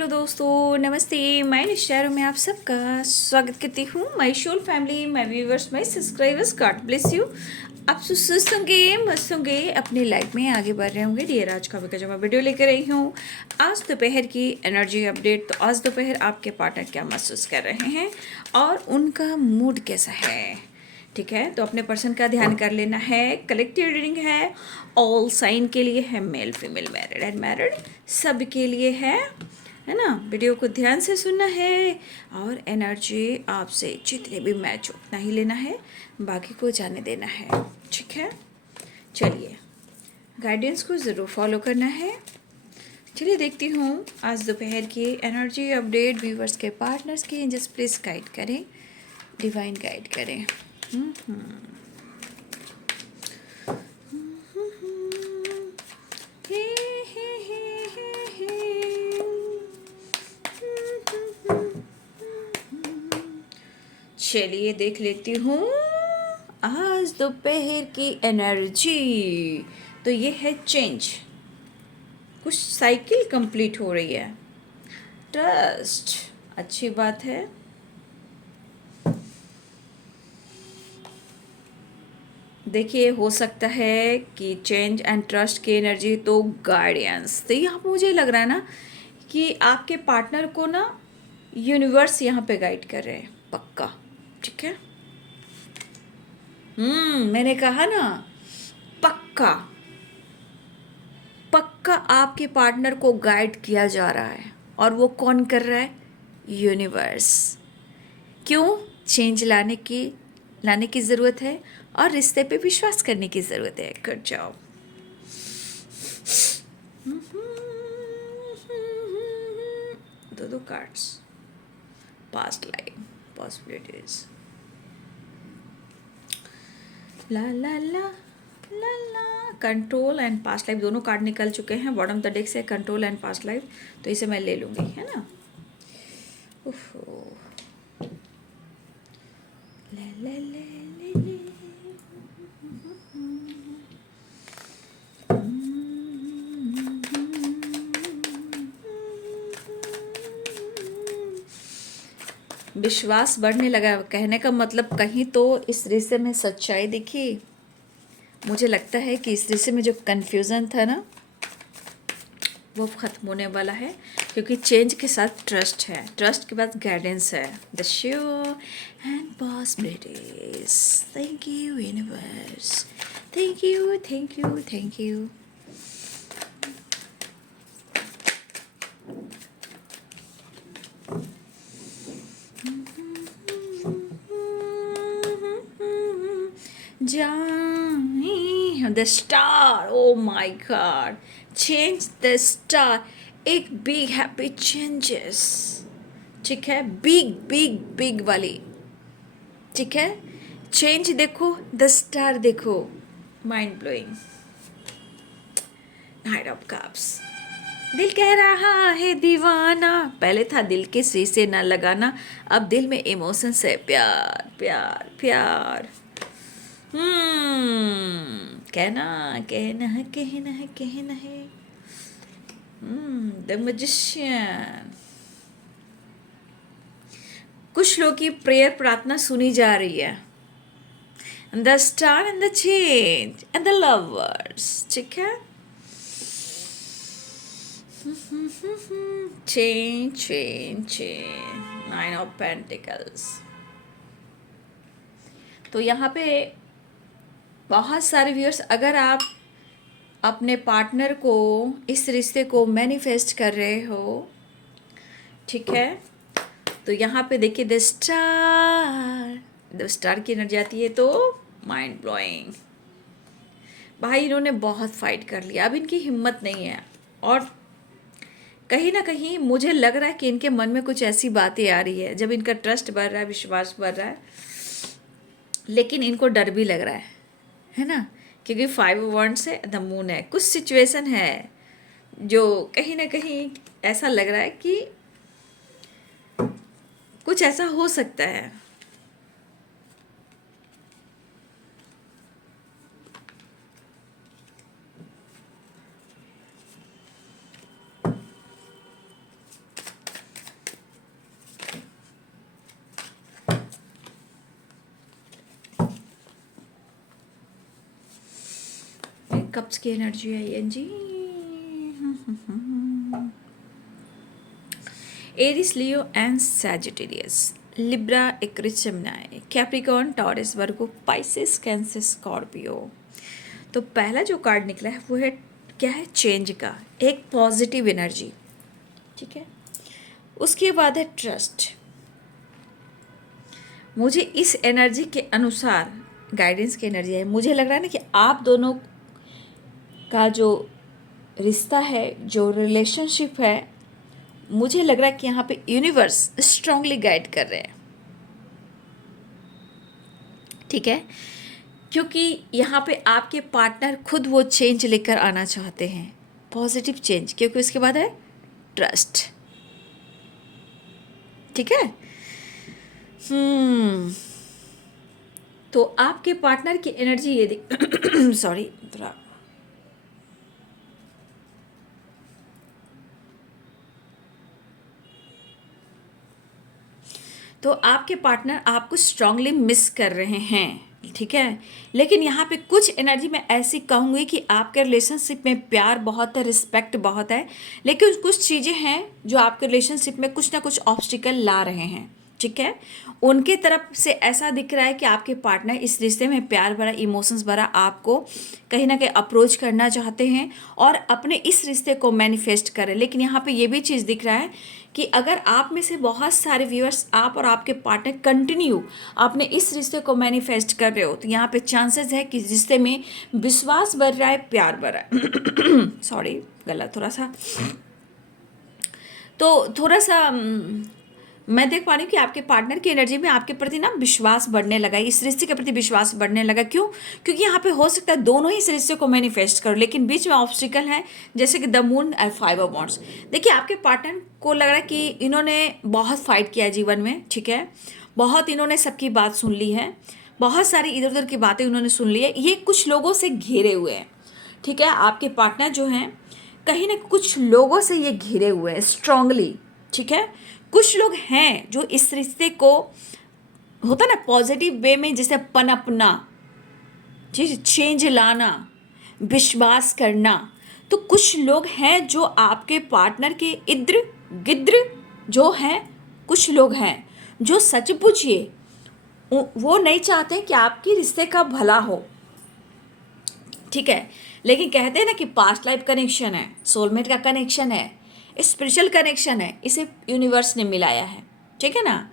Hello दोस्तों, नमस्ते। मैं निश्चय में आप सबका स्वागत करती हूँ। My whole family, my viewers, my subscribers, God bless you. आप सुस्त होंगे, मस्त होंगे, अपनी लाइफ में आगे बढ़ रहे होंगे। डियर, आज का जो मैं वीडियो लेकर आई हूँ, आज दोपहर की एनर्जी अपडेट। तो आज दोपहर आपके पार्टनर क्या महसूस कर रहे हैं और उनका मूड कैसा है, ठीक है। तो अपने पर्सन का ध्यान कर लेना है। कलेक्टिव रीडिंग है, ऑल साइन के लिए है, male female married and married सब के लिए है ना। वीडियो को ध्यान से सुनना है और एनर्जी आपसे जितने भी मैच हो उतना ही लेना है, बाकी को जाने देना है, ठीक है। चलिए, गाइडेंस को ज़रूर फॉलो करना है। चलिए देखती हूँ आज दोपहर की एनर्जी अपडेट। व्यूवर्स के पार्टनर्स की जस्ट प्लीज़ गाइड करें, डिवाइन गाइड करें। चलिए देख लेती हूँ आज दोपहर की एनर्जी। तो ये है चेंज, कुछ साइकिल कंप्लीट हो रही है। ट्रस्ट, अच्छी बात है। देखिए, हो सकता है कि चेंज एंड ट्रस्ट की एनर्जी, तो गाइडेंस। तो यहाँ पर मुझे लग रहा है ना कि आपके पार्टनर को ना यूनिवर्स यहाँ पे गाइड कर रहे हैं, पक्का, ठीक है। मैंने कहा ना, पक्का पक्का आपके पार्टनर को गाइड किया जा रहा है। और वो कौन कर रहा है? यूनिवर्स। क्यों? चेंज लाने की ज़रूरत है और रिश्ते पे विश्वास करने की ज़रूरत है। कर जाओ। दो कार्ड्स, पास्ट लाइफ पॉसिबिलिटीज। ला ला ला ला ला। कंट्रोल एंड पास्ट लाइफ दोनों कार्ड निकल चुके हैं। बॉटम द डेक से कंट्रोल एंड पास्ट लाइफ, तो इसे मैं ले लूँगी, है ना। ले ले ले ले ले। विश्वास बढ़ने लगा। कहने का मतलब कहीं तो इस रिश्ते में सच्चाई दिखी। मुझे लगता है कि इस रिश्ते में जो कन्फ्यूज़न था ना, वो ख़त्म होने वाला है, क्योंकि चेंज के साथ ट्रस्ट है, ट्रस्ट के बाद गाइडेंस है। The sure and possibilities. Thank you universe, thank you, thank you, thank you. Johnny, the star, oh my God, change the star, एक big happy changes, ठीक है, big big big वाली, ठीक है। चेंज देखो, द स्टार देखो, mind blowing. Night of cups. दिल कह रहा है दीवाना, पहले था दिल के शीशे ना लगाना, अब दिल में इमोशन है प्यार प्यार प्यार। कहना कहना है, कहना है, कहना है। The magician. कुछ लोग की प्रेयर, प्रार्थना सुनी जा रही है। The star and the change and the lovers, ठीक है। Change change change, nine of pentacles. तो यहाँ पे बहुत सारे व्यूअर्स, अगर आप अपने पार्टनर को, इस रिश्ते को मैनिफेस्ट कर रहे हो, ठीक है, तो यहाँ पे देखिए द स्टार की एनर्जी आती है, तो माइंड ब्लोइंग। भाई, इन्होंने बहुत फाइट कर लिया, अब इनकी हिम्मत नहीं है। और कहीं ना कहीं मुझे लग रहा है कि इनके मन में कुछ ऐसी बातें आ रही है, जब इनका ट्रस्ट बढ़ रहा है, विश्वास बढ़ रहा है, लेकिन इनको डर भी लग रहा है ना। क्योंकि 5 वन से द मून है। कुछ सिचुएशन है जो कहीं ना कहीं ऐसा लग रहा है कि कुछ ऐसा हो सकता है। कप्स की एनर्जी आई है जी। Aries, Leo and Sagittarius, Libra, Aquarius, Gemini, Capricorn, Taurus, Virgo, Pisces, Cancer, Scorpio. तो पहला जो कार्ड निकला है वो है क्या है, चेंज का, एक पॉजिटिव एनर्जी, ठीक है। उसके बाद है ट्रस्ट। मुझे इस एनर्जी के अनुसार गाइडेंस की एनर्जी है, मुझे लग रहा है ना कि आप दोनों का जो रिश्ता है, जो रिलेशनशिप है, मुझे लग रहा है कि यहाँ पे यूनिवर्स स्ट्रांगली गाइड कर रहे हैं, ठीक है। क्योंकि यहाँ पे आपके पार्टनर खुद वो चेंज लेकर आना चाहते हैं, पॉजिटिव चेंज, क्योंकि उसके बाद है ट्रस्ट, ठीक है। तो आपके पार्टनर की एनर्जी ये दिख सॉरी थोड़ा, तो आपके पार्टनर आपको स्ट्रांगली मिस कर रहे हैं, ठीक है। लेकिन यहाँ पे कुछ एनर्जी मैं ऐसी कहूँगी कि आपके रिलेशनशिप में प्यार बहुत है, रिस्पेक्ट बहुत है, लेकिन कुछ चीज़ें हैं जो आपके रिलेशनशिप में कुछ ना कुछ ऑब्स्टिकल ला रहे हैं, ठीक है। उनके तरफ से ऐसा दिख रहा है कि आपके पार्टनर इस रिश्ते में प्यार भरा, इमोशंस भरा आपको कहीं ना कहीं अप्रोच करना चाहते हैं और अपने इस रिश्ते को मैनिफेस्ट करें। लेकिन यहाँ पे ये भी चीज़ दिख रहा है कि अगर आप में से बहुत सारे व्यूअर्स, आप और आपके पार्टनर कंटिन्यू आपने इस रिश्ते को मैनिफेस्ट कर रहे हो, तो यहाँ पे चांसेस है कि रिश्ते में विश्वास बढ़ रहा है, प्यार बढ़ रहा है सॉरी गला थोड़ा सा, तो थोड़ा सा मैं देख पा रही हूँ कि आपके पार्टनर की एनर्जी में आपके प्रति ना विश्वास बढ़ने लगा है, इस रिश्ते के प्रति विश्वास बढ़ने लगा। क्यों? क्योंकि यहाँ पे हो सकता है दोनों ही इस रिश्ते को मैनिफेस्ट करो, लेकिन बीच में ऑब्स्टिकल है, जैसे कि द मून और 5 ऑफ वॉन्ड्स। देखिए आपके पार्टनर को लग रहा है कि इन्होंने बहुत फाइट किया जीवन में, ठीक है, बहुत इन्होंने सबकी बात सुन ली है, बहुत सारी इधर उधर की बातें उन्होंने सुन ली है, ये कुछ लोगों से घिरे हुए हैं, ठीक है। आपके पार्टनर जो हैं कहीं ना कुछ लोगों से ये घिरे हुए हैं स्ट्रांगली, ठीक है। कुछ लोग हैं जो इस रिश्ते को, होता ना पॉजिटिव वे में, जैसे पनपना, चेंज लाना, विश्वास करना, तो कुछ लोग हैं जो आपके पार्टनर के इद्र गिद्र जो हैं, कुछ लोग हैं जो सच पूछिए वो नहीं चाहते कि आपकी रिश्ते का भला हो, ठीक है। लेकिन कहते हैं ना कि पास्ट लाइफ कनेक्शन है, सोलमेट का कनेक्शन है, स्पिरिचुअल कनेक्शन है, इसे यूनिवर्स ने मिलाया है, ठीक है ना।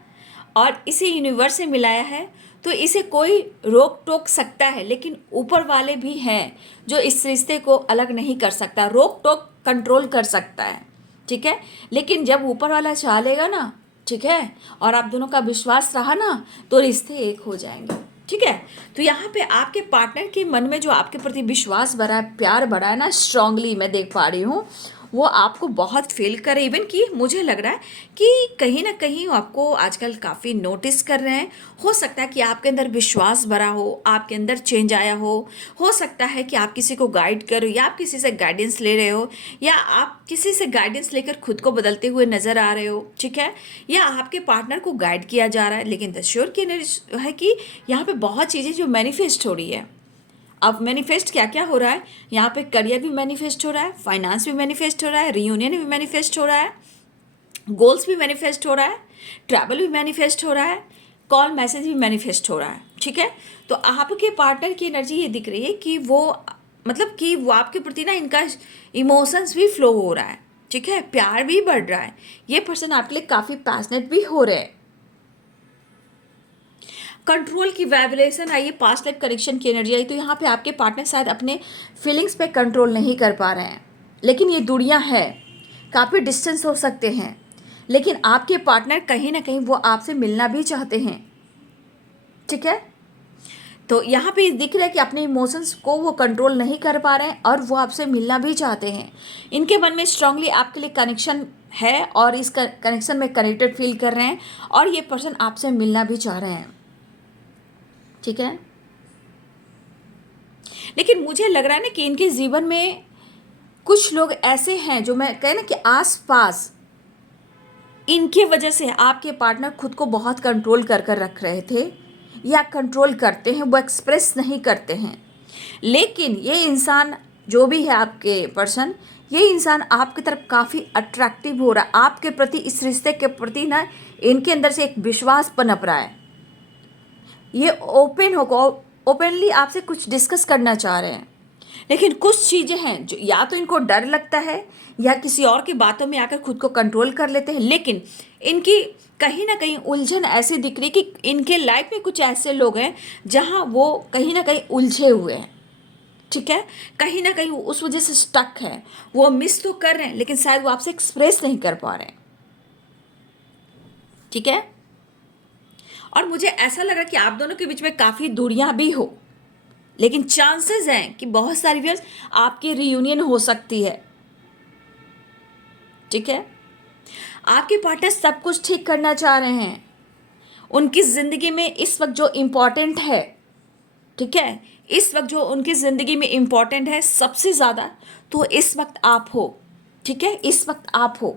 और इसे यूनिवर्स ने मिलाया है तो इसे कोई रोक टोक सकता है, लेकिन ऊपर वाले भी हैं जो इस रिश्ते को अलग नहीं कर सकता, रोक टोक कंट्रोल कर सकता है, ठीक है। लेकिन जब ऊपर वाला चालेगा ना, ठीक है, और आप दोनों का विश्वास रहा ना, तो रिश्ते एक हो जाएंगे, ठीक है। तो यहाँ पे आपके पार्टनर के मन में जो आपके प्रति विश्वास भरा है, प्यार भरा है ना, स्ट्रांगली मैं देख पा रही हूँ, वो आपको बहुत फील करे। इवन कि मुझे लग रहा है कि कहीं ना कहीं आपको आजकल काफ़ी नोटिस कर रहे हैं। हो सकता है कि आपके अंदर विश्वास भरा हो, आपके अंदर चेंज आया हो सकता है कि आप किसी को गाइड करो, या आप किसी से गाइडेंस ले रहे हो, या आप किसी से गाइडेंस लेकर खुद को बदलते हुए नज़र आ रहे हो, ठीक है, या आपके पार्टनर को गाइड किया जा रहा है। लेकिन द श्योर की एनर्जी है कि यहाँ पे बहुत चीज़ें जो मैनिफेस्ट हो रही है। अब मैनिफेस्ट क्या क्या हो रहा है यहाँ पे, करियर भी मैनिफेस्ट हो रहा है, फाइनेंस भी मैनिफेस्ट हो रहा है, रियूनियन भी मैनिफेस्ट हो रहा है, गोल्स भी मैनिफेस्ट हो रहा है, ट्रैवल भी मैनिफेस्ट हो रहा है, कॉल मैसेज भी मैनिफेस्ट हो रहा है, ठीक है। तो आपके पार्टनर की एनर्जी ये दिख रही है कि वो मतलब कि वो आपके प्रति ना, इनका इमोशंस भी फ्लो हो रहा है, ठीक है, प्यार भी बढ़ रहा है, ये पर्सन आपके लिए काफ़ी पैशनेट भी हो रहे हैं। कंट्रोल की वाइब्रेशन आई, पास्ट लाइफ कनेक्शन की एनर्जी आई, तो यहाँ पे आपके पार्टनर शायद अपने फीलिंग्स पे कंट्रोल नहीं कर पा रहे हैं, लेकिन ये दूरियाँ है, काफ़ी डिस्टेंस हो सकते हैं, लेकिन आपके पार्टनर कहीं ना कहीं वो आपसे मिलना भी चाहते हैं, ठीक है। तो यहाँ पे दिख रहा है कि अपने इमोशंस को वो कंट्रोल नहीं कर पा रहे हैं और वो आपसे मिलना भी चाहते हैं। इनके मन में स्ट्रांगली आपके लिए कनेक्शन है और इस कनेक्शन में कनेक्टेड फील कर रहे हैं, और ये पर्सन आपसे मिलना भी चाह रहे हैं, ठीक है। लेकिन मुझे लग रहा है ना कि इनके जीवन में कुछ लोग ऐसे हैं जो मैं कहे ना कि आसपास, इनके वजह से आपके पार्टनर खुद को बहुत कंट्रोल कर कर रख रहे थे या कंट्रोल करते हैं, वो एक्सप्रेस नहीं करते हैं। लेकिन ये इंसान जो भी है आपके पर्सन, ये इंसान आपकी तरफ काफ़ी अट्रैक्टिव हो रहा है, आपके प्रति, इस रिश्ते के प्रति ना इनके अंदर से एक विश्वास पनप रहा है। ये ओपनली आपसे कुछ डिस्कस करना चाह रहे हैं, लेकिन कुछ चीज़ें हैं जो या तो इनको डर लगता है या किसी और की बातों में आकर खुद को कंट्रोल कर लेते हैं। लेकिन इनकी कहीं ना कहीं उलझन ऐसी दिख रही कि इनके लाइफ में कुछ ऐसे लोग हैं जहां वो कहीं ना कहीं उलझे हुए हैं, ठीक है, कहीं ना कहीं उस वजह से स्टक है। वो मिस तो कर रहे हैं लेकिन शायद वो आपसे एक्सप्रेस नहीं कर पा रहे हैं, ठीक है। और मुझे ऐसा लगा कि आप दोनों के बीच में काफ़ी दूरियां भी हो, लेकिन चांसेस हैं कि बहुत सारी व्यूअर्स आपकी रियूनियन हो सकती है, ठीक है। आपके पार्टनर सब कुछ ठीक करना चाह रहे हैं। उनकी ज़िंदगी में इस वक्त जो इम्पोर्टेंट है, ठीक है, इस वक्त जो उनकी ज़िंदगी में इम्पोर्टेंट है सबसे ज़्यादा, तो इस वक्त आप हो, ठीक है, इस वक्त आप हो।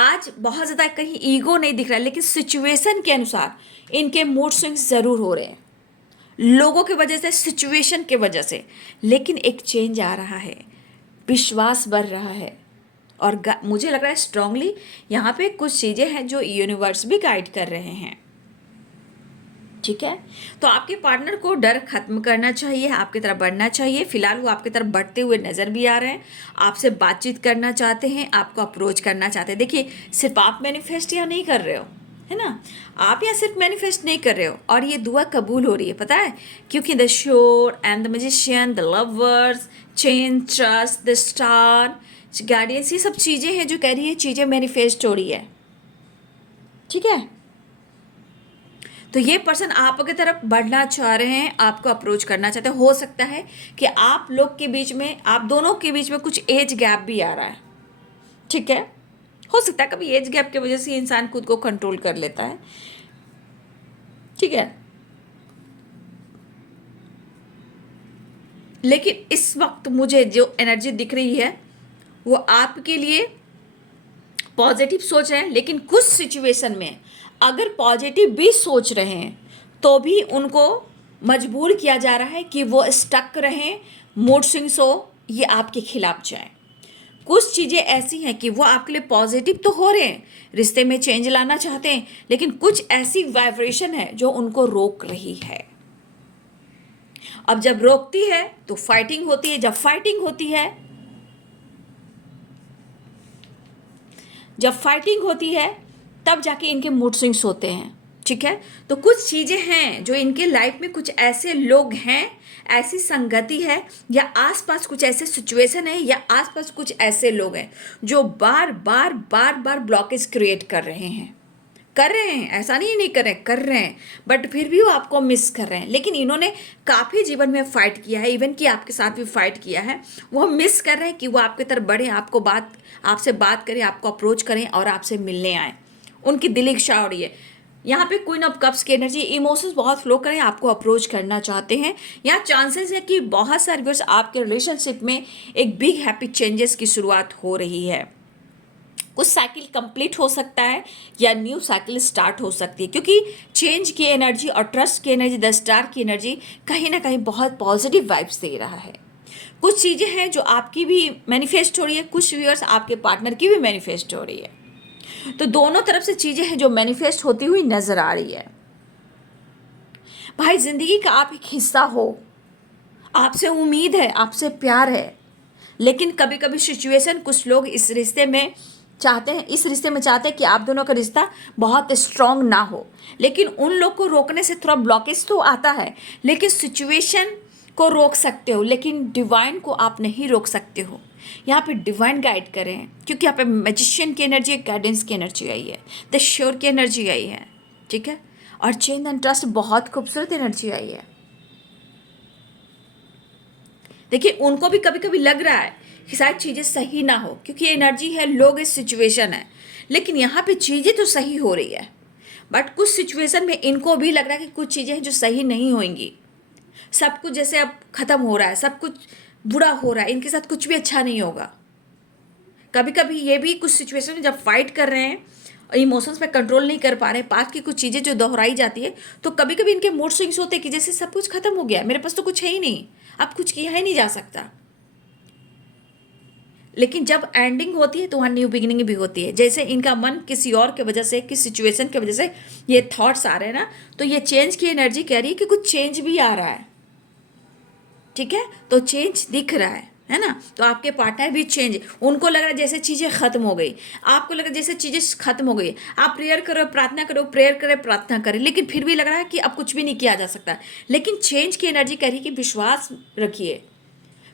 आज बहुत ज़्यादा कहीं ईगो नहीं दिख रहा है, लेकिन सिचुएशन के अनुसार इनके मूड स्विंग्स ज़रूर हो रहे हैं, लोगों की वजह से, सिचुएशन के वजह से। लेकिन एक चेंज आ रहा है, विश्वास बढ़ रहा है, और मुझे लग रहा है स्ट्रांगली यहाँ पे कुछ चीज़ें हैं जो यूनिवर्स भी गाइड कर रहे हैं, ठीक है। तो आपके पार्टनर को डर खत्म करना चाहिए, आपकी तरफ बढ़ना चाहिए। फिलहाल वो आपकी तरफ बढ़ते हुए नज़र भी आ रहे हैं, आपसे बातचीत करना चाहते हैं, आपको अप्रोच करना चाहते हैं। देखिए, सिर्फ आप मैनिफेस्ट यहाँ नहीं कर रहे हो, है ना, आप यहाँ सिर्फ मैनिफेस्ट नहीं कर रहे हो, और ये दुआ कबूल हो रही है, पता है, क्योंकि the sure and the magician, the lovers, chain, trust, the star, guardians, ये सब चीज़ें हैं जो कह रही है चीज़ें मैनिफेस्ट हो रही है, ठीक है। तो ये पर्सन आपकी तरफ बढ़ना चाह रहे हैं, आपको अप्रोच करना चाहते हैं। हो सकता है कि आप लोग के बीच में, आप दोनों के बीच में कुछ एज गैप भी आ रहा है, ठीक है। हो सकता है कभी एज गैप की वजह से इंसान खुद को कंट्रोल कर लेता है, ठीक है। लेकिन इस वक्त मुझे जो एनर्जी दिख रही है वो आपके लिए पॉजिटिव सोच रहे हैं, लेकिन कुछ सिचुएशन में अगर पॉजिटिव भी सोच रहे हैं तो भी उनको मजबूर किया जा रहा है कि वो स्टक रहें, मूड स्विंग्स हो, ये आपके खिलाफ जाए। कुछ चीज़ें ऐसी हैं कि वो आपके लिए पॉजिटिव तो हो रहे हैं, रिश्ते में चेंज लाना चाहते हैं, लेकिन कुछ ऐसी वाइब्रेशन है जो उनको रोक रही है। अब जब रोकती है तो फाइटिंग होती है, जब फाइटिंग होती है तब जाके इनके मूड स्विंग्स होते हैं, ठीक है। तो कुछ चीज़ें हैं जो इनके लाइफ में, कुछ ऐसे लोग हैं, ऐसी संगति है, या आसपास कुछ ऐसे सिचुएशन है, या आसपास कुछ ऐसे लोग हैं जो बार बार ब्लॉकेज क्रिएट कर रहे हैं, ऐसा नहीं कर रहे हैं, बट फिर भी वो आपको मिस कर रहे हैं। लेकिन इन्होंने काफ़ी जीवन में फाइट किया है, इवन कि आपके साथ भी फाइट किया है। वो मिस कर रहे हैं कि वो आपकी तरफ बढ़े, आपसे बात करें, आपको अप्रोच करें और आपसे मिलने आए। उनकी दिली इच्छा हो रही है। यहाँ पे क्वीन ऑफ कप्स की एनर्जी, इमोशंस बहुत फ्लो करें, आपको अप्रोच करना चाहते हैं। यहाँ चांसेस है कि बहुत सारे व्यूअर्स आपके रिलेशनशिप में एक बिग हैप्पी चेंजेस की शुरुआत हो रही है। कुछ साइकिल कंप्लीट हो सकता है या न्यू साइकिल स्टार्ट हो सकती है, क्योंकि चेंज की एनर्जी और ट्रस्ट की एनर्जी, द स्टार की एनर्जी कहीं ना कहीं बहुत पॉजिटिव वाइब्स दे रहा है। कुछ चीज़ें हैं जो आपकी भी मैनिफेस्ट हो रही है, कुछ व्यूअर्स आपके पार्टनर की भी मैनिफेस्ट हो रही है। तो दोनों तरफ से चीज़ें हैं जो मैनिफेस्ट होती हुई नजर आ रही है। भाई, जिंदगी का आप एक हिस्सा हो, आपसे उम्मीद है, आपसे प्यार है, लेकिन कभी कभी सिचुएशन, कुछ लोग इस रिश्ते में चाहते हैं कि आप दोनों का रिश्ता बहुत स्ट्रांग ना हो, लेकिन उन लोग को रोकने से थोड़ा ब्लॉकेज तो आता है, लेकिन सिचुएशन को रोक सकते हो, लेकिन डिवाइन को आप नहीं रोक सकते हो। यहाँ पे डिवाइन गाइड कर रहे हैं, क्योंकि यहाँ पे मैजिशियन की एनर्जी, गाइडेंस की एनर्जी आई है, द श्योर की एनर्जी आई है, ठीक है, और चेन एंड ट्रस्ट, बहुत खूबसूरत एनर्जी आई है। देखिए, उनको भी कभी कभी लग रहा है कि शायद चीज़ें सही ना हो, क्योंकि एनर्जी है, लोग इस सिचुएशन है, लेकिन यहाँ पे चीज़ें तो सही हो रही है, बट कुछ सिचुएशन में इनको भी लग रहा है कि कुछ चीज़ें हैं जो सही नहीं होंगी। सब कुछ जैसे अब ख़त्म हो रहा है, सब कुछ बुरा हो रहा है, इनके साथ कुछ भी अच्छा नहीं होगा। कभी कभी ये भी कुछ सिचुएशन में जब फाइट कर रहे हैं इमोशंस पे कंट्रोल नहीं कर पा रहे, पास्ट की कुछ चीज़ें जो दोहराई जाती है, तो कभी कभी इनके मूड स्विंग्स होते हैं कि जैसे सब कुछ खत्म हो गया, मेरे पास तो कुछ है ही नहीं, अब कुछ किया ही नहीं जा सकता। लेकिन जब एंडिंग होती है तो वहाँ न्यू बिगिनिंग भी होती है। जैसे इनका मन किसी और के वजह से, किस सिचुएशन की वजह से ये थॉट्स आ रहे हैं ना, तो ये चेंज की एनर्जी कह रही है कि कुछ चेंज भी आ रहा है। ठीक है, तो चेंज दिख रहा है ना। तो आपके पार्टनर भी चेंज, उनको लग रहा है जैसे चीज़ें खत्म हो गई, आपको लग रहा है जैसे चीज़ें खत्म हो गई। आप प्रेयर करो, प्रार्थना करो, प्रेयर करें, प्रार्थना करें, लेकिन फिर भी लग रहा है कि अब कुछ भी नहीं किया जा सकता। लेकिन चेंज की एनर्जी कह रही है कि विश्वास रखिए,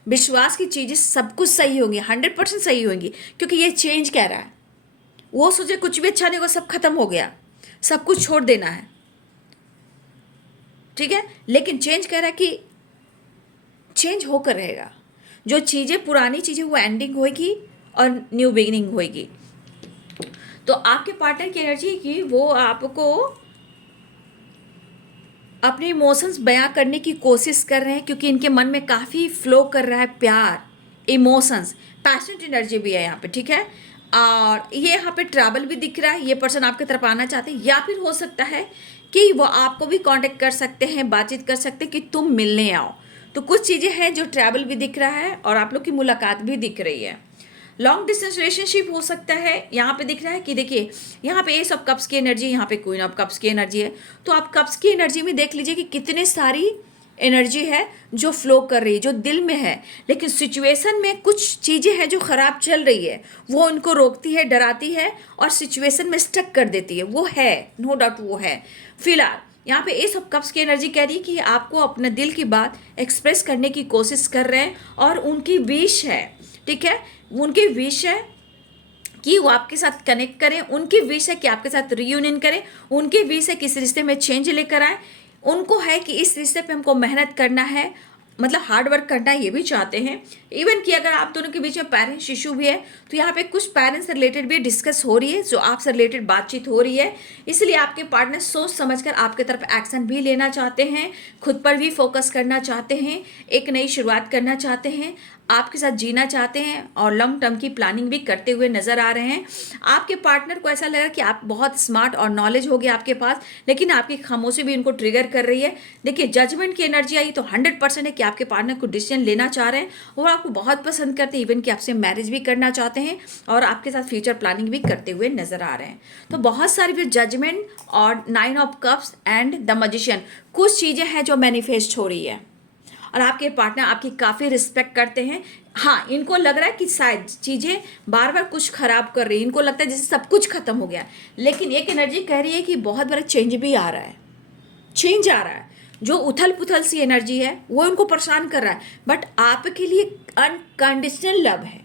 विश्वास की चीज़ें सब कुछ सही होंगी, 100% सही होंगी, क्योंकि ये चेंज कह रहा है। वो सोचे कुछ भी अच्छा नहीं होगा, सब खत्म हो गया, सब कुछ छोड़ देना है। ठीक है, लेकिन चेंज कह रहा है कि चेंज होकर रहेगा। जो चीज़ें, पुरानी चीज़ें, वो एंडिंग होएगी और न्यू बिगिनिंग होएगी। तो आपके पार्टनर की एनर्जी की वो आपको अपने इमोशंस बयां करने की कोशिश कर रहे हैं, क्योंकि इनके मन में काफ़ी फ्लो कर रहा है प्यार, इमोशंस, पैशनेट एनर्जी भी है यहाँ पे। ठीक है, और ये यहाँ पे ट्रैवल भी दिख रहा है, ये पर्सन आपकी तरफ आना चाहते हैं, या फिर हो सकता है कि वो आपको भी कांटेक्ट कर सकते हैं, बातचीत कर सकते हैं कि तुम मिलने आओ। तो कुछ चीज़ें हैं जो ट्रैवल भी दिख रहा है और आप लोग की मुलाकात भी दिख रही है। लॉन्ग डिस्टेंस रिलेशनशिप हो सकता है। यहाँ पे दिख रहा है कि देखिए, यहाँ पे एस ऑफ कप्स की एनर्जी, यहाँ पे क्वीन ऑफ कप्स की एनर्जी है। तो आप कप्स की एनर्जी में देख लीजिए कि कितने सारी एनर्जी है जो फ्लो कर रही है, जो दिल में है, लेकिन सिचुएशन में कुछ चीज़ें हैं जो ख़राब चल रही है, वो उनको रोकती है, डराती है और सिचुएशन में स्टक कर देती है। वो है, नो डाउट वो है। फिलहाल यहाँ पे एस ऑफ कप्स की एनर्जी कह रही है कि आपको अपने दिल की बात एक्सप्रेस करने की कोशिश कर रहे हैं और उनकी विश है। ठीक है, उनकी विश है कि वो आपके साथ कनेक्ट करें, उनकी विश है कि आपके साथ रीयूनियन करें, उनकी विश है कि इस रिश्ते में चेंज लेकर आए। उनको है कि इस रिश्ते पे हमको मेहनत करना है, मतलब हार्ड वर्क करना है, ये भी चाहते हैं। इवन कि अगर आप दोनों के बीच में पेरेंट्स इशू भी है, तो यहाँ पे कुछ पेरेंट्स से रिलेटेड भी डिस्कस हो रही है, जो आपसे रिलेटेड बातचीत हो रही है। इसलिए आपके पार्टनर सोच समझकर आपके तरफ एक्शन भी लेना चाहते हैं, खुद पर भी फोकस करना चाहते हैं, एक नई शुरुआत करना चाहते हैं, आपके साथ जीना चाहते हैं और लॉन्ग टर्म की प्लानिंग भी करते हुए नजर आ रहे हैं। आपके पार्टनर को ऐसा लगा कि आप बहुत स्मार्ट और नॉलेज हो गया आपके पास, लेकिन आपकी खामोशी भी इनको ट्रिगर कर रही है। देखिए, जजमेंट की एनर्जी आई तो 100% है कि आपके पार्टनर को डिसीजन लेना चाह रहे हैं और आपको बहुत पसंद करते हैं, इवन कि आपसे मैरिज भी करना चाहते हैं और आपके साथ फ्यूचर प्लानिंग भी करते हुए नजर आ रहे हैं। तो बहुत सारी फिर जजमेंट और 9 of cups and the magician, कुछ चीज़ें हैं जो मैनिफेस्ट हो रही है और आपके पार्टनर आपकी काफ़ी रिस्पेक्ट करते हैं। हाँ, इनको लग रहा है कि शायद चीज़ें बार बार कुछ खराब कर रही है, इनको लगता है जैसे सब कुछ खत्म हो गया, लेकिन एक एनर्जी कह रही है कि बहुत बड़ा चेंज भी आ रहा है, चेंज आ रहा है। जो उथल पुथल सी एनर्जी है वो उनको परेशान कर रहा है, बट आपके लिए अनकंडीशनल लव है,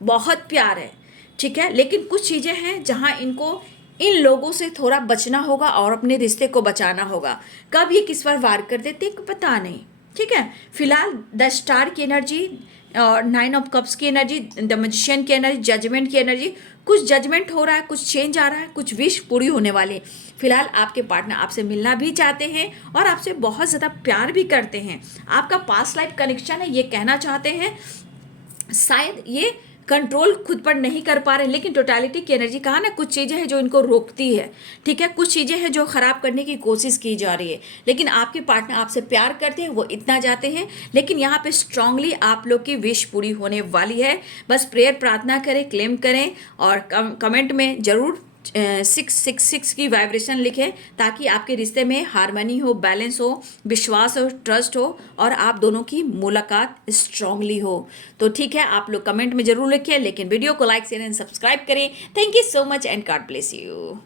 बहुत प्यार है। ठीक है, लेकिन कुछ चीज़ें हैं जहाँ इनको इन लोगों से थोड़ा बचना होगा और अपने रिश्ते को बचाना होगा। कब ये किस बार वार कर देते हैं पता नहीं। ठीक है, फिलहाल द स्टार की एनर्जी और 9 ऑफ कप्स की एनर्जी, द मैजिशियन की एनर्जी, जजमेंट की एनर्जी, कुछ जजमेंट हो रहा है, कुछ चेंज आ रहा है, कुछ विश पूरी होने वाली है। फिलहाल आपके पार्टनर आपसे मिलना भी चाहते हैं और आपसे बहुत ज़्यादा प्यार भी करते हैं। आपका पास्ट लाइफ कनेक्शन है, ये कहना चाहते हैं। शायद ये कंट्रोल खुद पर नहीं कर पा रहे, लेकिन टोटलिटी की एनर्जी, कहा ना, कुछ चीज़ें हैं जो इनको रोकती है। ठीक है, कुछ चीज़ें हैं जो ख़राब करने की कोशिश की जा रही है, लेकिन आपके पार्टनर आपसे प्यार करते हैं, वो इतना चाहते हैं। लेकिन यहाँ पे स्ट्रांगली आप लोग की विश पूरी होने वाली है। बस प्रेयर, प्रार्थना करें, क्लेम करें और कमेंट में ज़रूर 666 की वाइब्रेशन लिखें, ताकि आपके रिश्ते में हारमनी हो, बैलेंस हो, विश्वास हो, ट्रस्ट हो और आप दोनों की मुलाकात स्ट्रांगली हो। तो ठीक है, आप लोग कमेंट में जरूर लिखिए, लेकिन वीडियो को लाइक, शेयर एंड सब्सक्राइब करें। Thank you so much and God bless you.